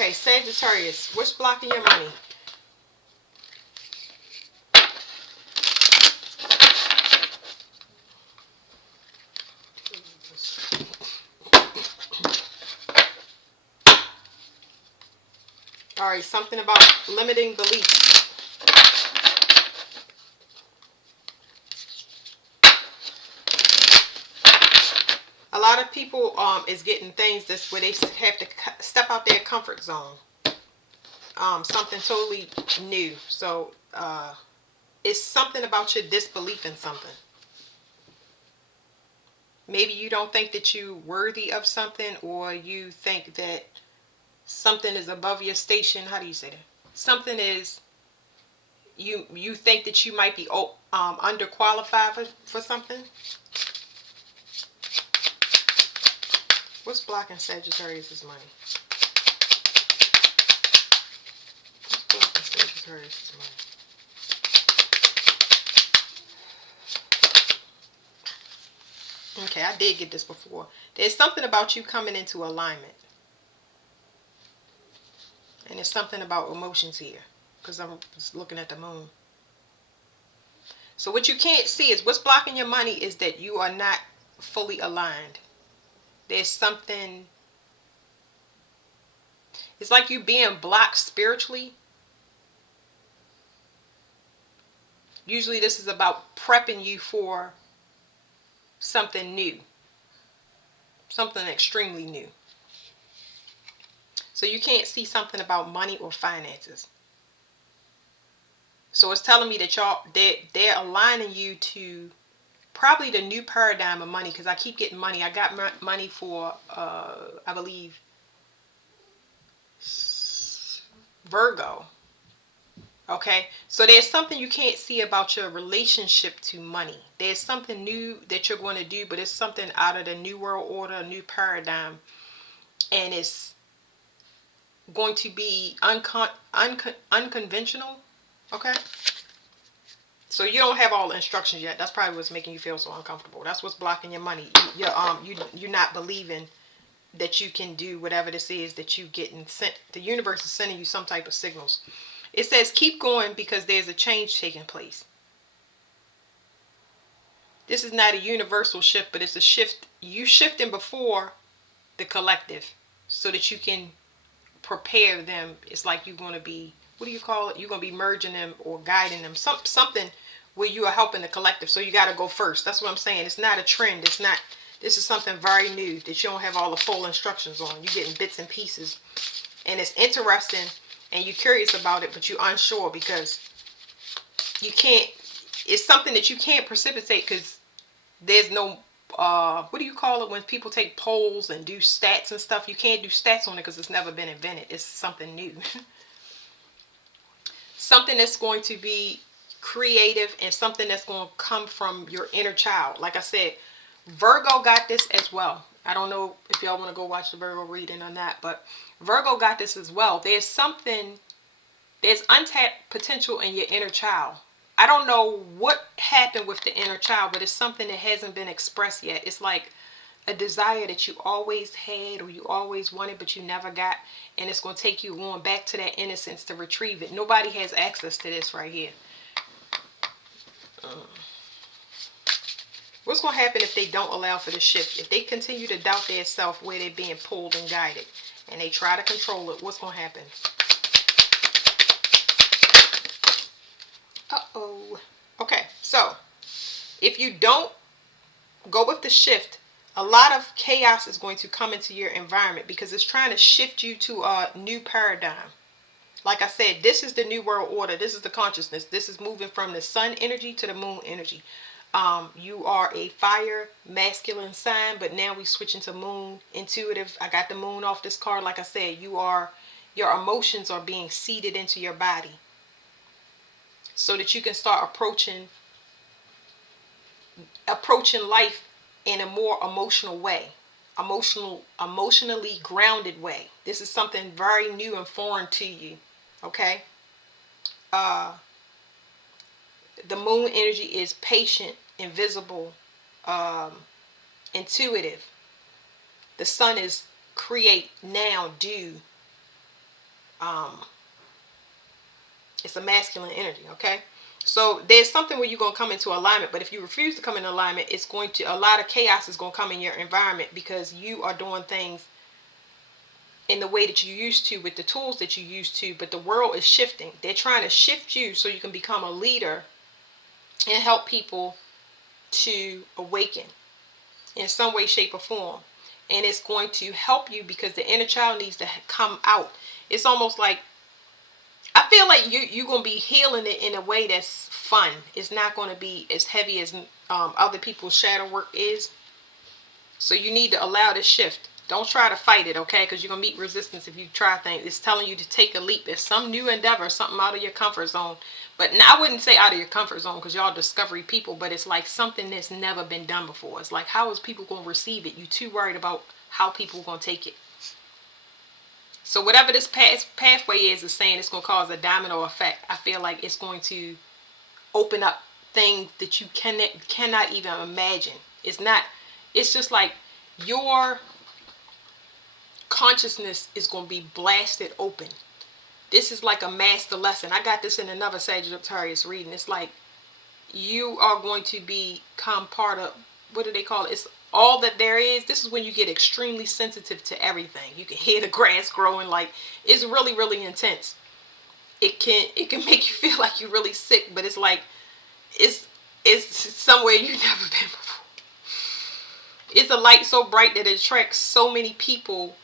Okay, Sagittarius, what's blocking your money? All right, something about limiting beliefs. A lot of people is getting things that's where they have to step out their comfort zone. Something totally new. So it's something about your disbelief in something. Maybe you don't think that you're worthy of something, or you think that something is above your station. How do you say that? Something is, you think that you might be underqualified for something. What's blocking Sagittarius' money? What's blocking Sagittarius' money? Okay, I did get this before. There's something about you coming into alignment. And there's something about emotions here. Because I'm just looking at the moon. So what you can't see is what's blocking your money is that you are not fully aligned. There's something. It's like you being blocked spiritually. Usually this is about prepping you for something new. Something extremely new. So you can't see something about money or finances. So it's telling me that they're aligning you to probably the new paradigm of money, because I keep getting money. I got money for I believe Virgo. Okay, so there's something you can't see about your relationship to money. There's something new that you're going to do, but it's something out of the new world order, a new paradigm, and it's going to be unconventional. Okay, so you don't have all the instructions yet. That's probably what's making you feel so uncomfortable. That's what's blocking your money. You're not believing that you can do whatever this is that you getting sent. The universe is sending you some type of signals. It says keep going because there's a change taking place. This is not a universal shift, but it's a shift. You shifting before the collective so that you can prepare them. It's like you're going to be, what do you call it? You're going to be merging them or guiding them. Something where you are helping the collective. So you got to go first. That's what I'm saying. It's not a trend. It's not, this is something very new that you don't have all the full instructions on. You're getting bits and pieces. And it's interesting and you're curious about it, but you're unsure because you can't, it's something that you can't precipitate because there's no, what do you call it when people take polls and do stats and stuff? You can't do stats on it because it's never been invented. It's something new. Something that's going to be creative and something that's going to come from your inner child. Like I said, Virgo got this as well. I don't know if y'all want to go watch the Virgo reading or not, but Virgo got this as well. There's untapped potential in your inner child. I don't know what happened with the inner child, but it's something that hasn't been expressed yet. It's like a desire that you always had or you always wanted, but you never got. And it's going to take you going back to that innocence to retrieve it. Nobody has access to this right here. What's going to happen if they don't allow for the shift? If they continue to doubt their self where they're being pulled and guided and they try to control it, what's going to happen? Uh-oh. Okay, so if you don't go with the shift, a lot of chaos is going to come into your environment because it's trying to shift you to a new paradigm. Like I said, this is the new world order. This is the consciousness. This is moving from the sun energy to the moon energy. You are a fire masculine sign, but now we switch into moon intuitive. I got the moon off this card. Like I said, your emotions are being seeded into your body so that you can start approaching life in a more emotional way, emotionally grounded way. This is something very new and foreign to you. Okay, the moon energy is patient, invisible, intuitive. The sun is create, now, do. Um, it's a masculine energy, okay? So there's something where you're going to come into alignment, but if you refuse to come in alignment, it's going to, a lot of chaos is going to come in your environment because you are doing things in the way that you used to with the tools that you used to, but the world is shifting. They're trying to shift you so you can become a leader and help people to awaken in some way, shape, or form. And it's going to help you because the inner child needs to come out. It's almost like, I feel like you're going to be healing it in a way that's fun. It's not going to be as heavy as other people's shadow work is. So you need to allow this shift. Don't try to fight it, okay? Because you're going to meet resistance if you try things. It's telling you to take a leap. It's some new endeavor, something out of your comfort zone. But I wouldn't say out of your comfort zone because y'all discovery people, but it's like something that's never been done before. It's like, how is people going to receive it? You're too worried about how people are going to take it. So whatever this pathway is saying it's going to cause a domino effect. I feel like it's going to open up things that you cannot even imagine. It's just like your consciousness is going to be blasted open. This is like a master lesson. I got this in another Sagittarius reading. It's like you are going to become part of, what do they call it? It's all that there is. This is when you get extremely sensitive to everything. You can hear the grass growing. Like, it's really, really intense. It can make you feel like you're really sick, but it's like it's somewhere you've never been before. It's a light so bright that it attracts so many people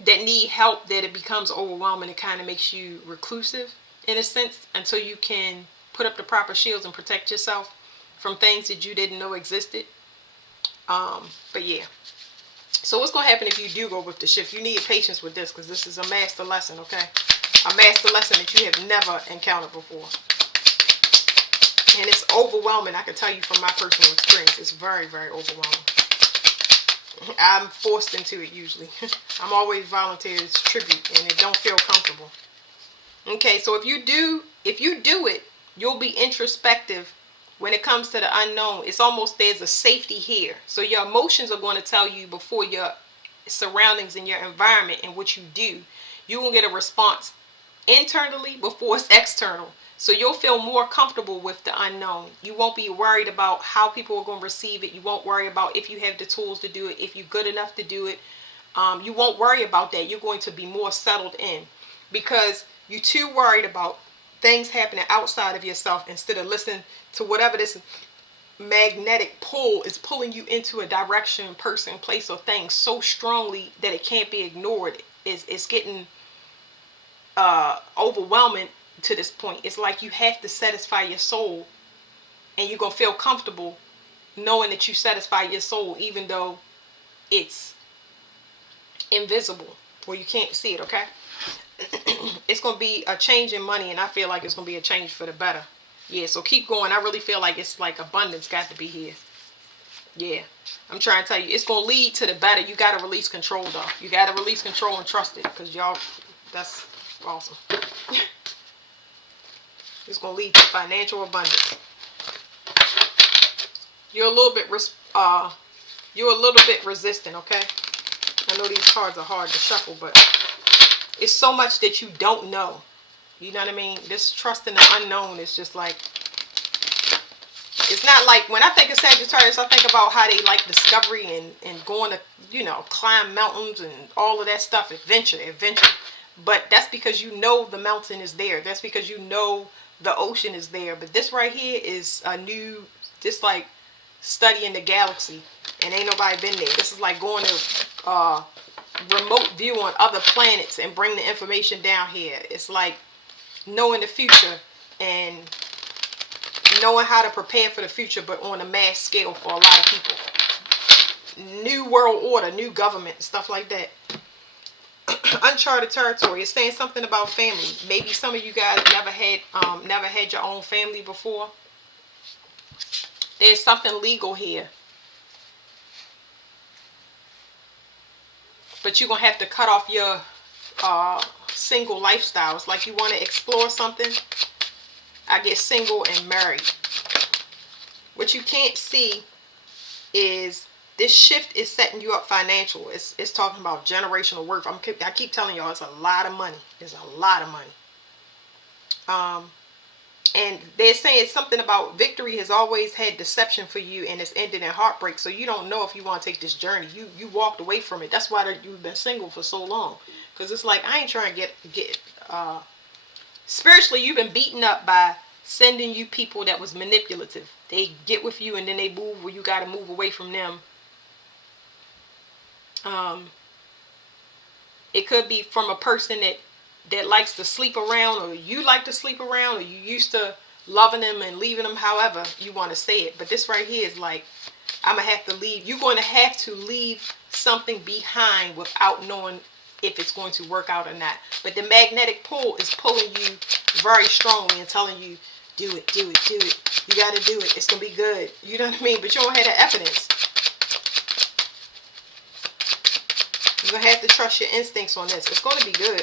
that need help that it becomes overwhelming. It kind of makes you reclusive in a sense until you can put up the proper shields and protect yourself from things that you didn't know existed. But yeah. So what's going to happen if you do go with the shift? You need patience with this because this is a master lesson, okay? A master lesson that you have never encountered before. And it's overwhelming. I can tell you from my personal experience. It's very, very overwhelming. I'm forced into it usually. I'm always volunteer as tribute and it don't feel comfortable. Okay, so if you do it, you'll be introspective when it comes to the unknown. It's almost there's a safety here. So your emotions are going to tell you before your surroundings and your environment and what you do. You will get a response internally before it's external. So you'll feel more comfortable with the unknown. You won't be worried about how people are going to receive it. You won't worry about if you have the tools to do it, if you're good enough to do it. You won't worry about that. You're going to be more settled in because you're too worried about things happening outside of yourself instead of listening to whatever this magnetic pull is pulling you into a direction, person, place, or thing so strongly that it can't be ignored. It's getting overwhelming to this point. It's like you have to satisfy your soul and you're going to feel comfortable knowing that you satisfy your soul even though it's invisible or you can't see it, okay? It's going to be a change in money and I feel like it's going to be a change for the better. Yeah, so keep going. I really feel like it's like abundance got to be here. Yeah, I'm trying to tell you, it's going to lead to the better. You got to release control though. You got to release control and trust it because y'all, that's awesome. It's going to lead to financial abundance. You're a little bit resistant, okay? I know these cards are hard to shuffle, but it's so much that you don't know. You know what I mean? This trust in the unknown is just like, it's not like, when I think of Sagittarius, I think about how they like discovery and going to, climb mountains and all of that stuff, adventure. But that's because you know the mountain is there. That's because you know the ocean is there. But this right here is a new, just like studying the galaxy and ain't nobody been there. This is like going to remote view on other planets and bring the information down here. It's like knowing the future and knowing how to prepare for the future, but on a mass scale for a lot of people. New world order, new government, stuff like that. Uncharted territory. It's saying something about family. Maybe some of you guys never had your own family before. There's something legal here. But you're going to have to cut off your single lifestyle. It's like you want to explore something. I get single and married. What you can't see is This shift is setting you up financial. It's talking about generational worth. I keep telling y'all, it's a lot of money. It's a lot of money. And they're saying something about victory has always had deception for you, and it's ended in heartbreak. So you don't know if you want to take this journey. You walked away from it. That's why you've been single for so long. Because it's like, I ain't trying to get spiritually, you've been beaten up by sending you people that was manipulative. They get with you and then they move where you got to move away from them. It could be from a person that likes to sleep around, or you like to sleep around, or you used to loving them and leaving them, however you want to say it. But this right here is like, I'm going to have to leave. You're going to have to leave something behind without knowing if it's going to work out or not. But the magnetic pull is pulling you very strongly and telling you, do it, do it, do it. You got to do it. It's going to be good. You know what I mean? But you don't have the evidence. You're going to have to trust your instincts on this. It's going to be good.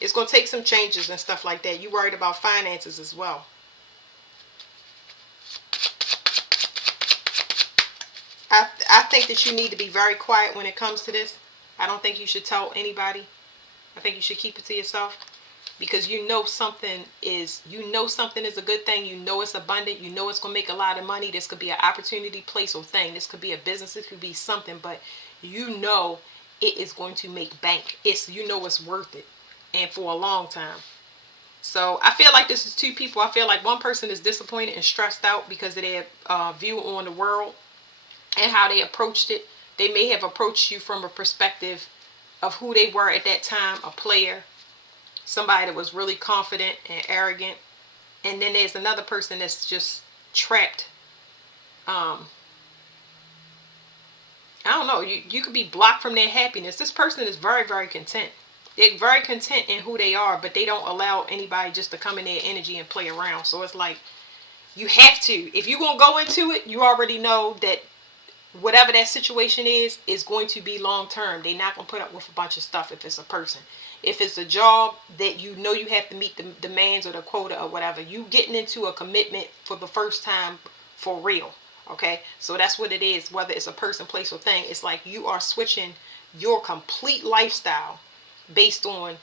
It's going to take some changes and stuff like that. You're worried about finances as well. I think that you need to be very quiet when it comes to this. I don't think you should tell anybody. I think you should keep it to yourself. Because you know something is a good thing. You know it's abundant. You know it's going to make a lot of money. This could be an opportunity, place, or thing. This could be a business. It could be something. But you know it is going to make bank. You know it's worth it. And for a long time. So I feel like this is two people. I feel like one person is disappointed and stressed out because of their view on the world and how they approached it. They may have approached you from a perspective of who they were at that time, a player, somebody that was really confident and arrogant. And then there's another person that's just trapped. I don't know. You could be blocked from their happiness. This person is very, very content. They're very content in who they are, but they don't allow anybody just to come in their energy and play around. So it's like, you have to. If you're going to go into it, you already know that whatever that situation is going to be long term. They're not going to put up with a bunch of stuff if it's a person. If it's a job that you know you have to meet the demands or the quota or whatever, you getting into a commitment for the first time for real. Okay? So that's what it is, whether it's a person, place, or thing. It's like you are switching your complete lifestyle based on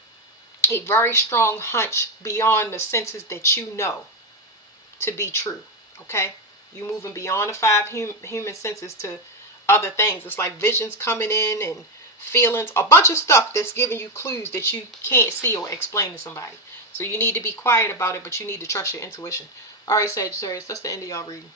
a very strong hunch beyond the senses that you know to be true. Okay? You moving beyond the five human senses to other things. It's like visions coming in and feelings, a bunch of stuff that's giving you clues that you can't see or explain to somebody. So you need to be quiet about it, but you need to trust your intuition. All right, Sagittarius, that's the end of y'all reading.